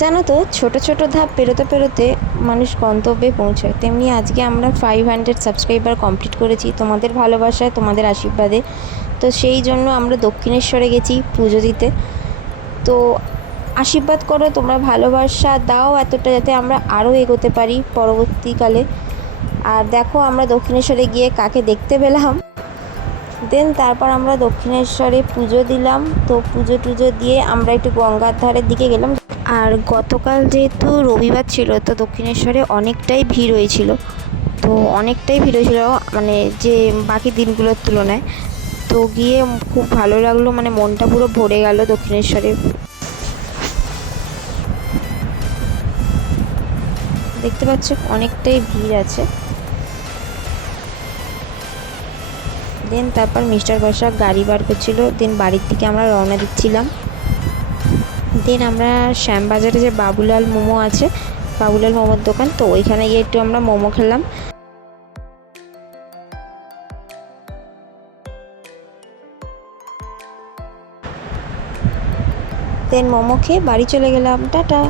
জানো তো, ছোট ছোট ধাপ পেরোতে পেরোতে মানুষ গন্তব্যে পৌঁছায়। তেমনি আজকে আমরা 500 সাবস্ক্রাইবার কমপ্লিট করেছি তোমাদের ভালোবাসায়, তোমাদের আশীর্বাদে। তো সেই জন্য আমরা দক্ষিণেশ্বরে গেছি পুজো দিতে। তো আশীর্বাদ করো, তোমরা ভালোবাসা দাও এতটা যাতে আমরা আরও এগোতে পারি পরবর্তীকালে। আর দেখো আমরা দক্ষিণেশ্বরে গিয়ে কাকে দেখতে পেলাম। তারপর আমরা দক্ষিণেশ্বরে পুজো দিলাম। তো পুজো টুজো দিয়ে আমরা একটু গঙ্গার ধারের দিকে গেলাম। আর গতকাল যেহেতু রবিবার ছিল, তো দক্ষিণেশ্বরে অনেকটাই ভিড় হয়েছিল। মানে যে বাকি দিনগুলোর তুলনায়। তো গিয়ে খুব ভালো লাগলো, মানে মনটা পুরো ভরে গেল দক্ষিণেশ্বরে। দেখতে পাচ্ছ অনেকটাই ভিড় আছে। তারপর মিস্টার বসাক গাড়ি বার করছিল। বাড়ির দিকে আমরা রওনা দিচ্ছিলাম। আমরা শ্যামবাজারে যে বাবুলাল মোমো আছে, বাবুলাল মোমোর দোকান, তো ওইখানে গিয়ে একটু আমরা মোমো খেলাম। মোমো খেয়ে বাড়ি চলে গেলাম। টাটা।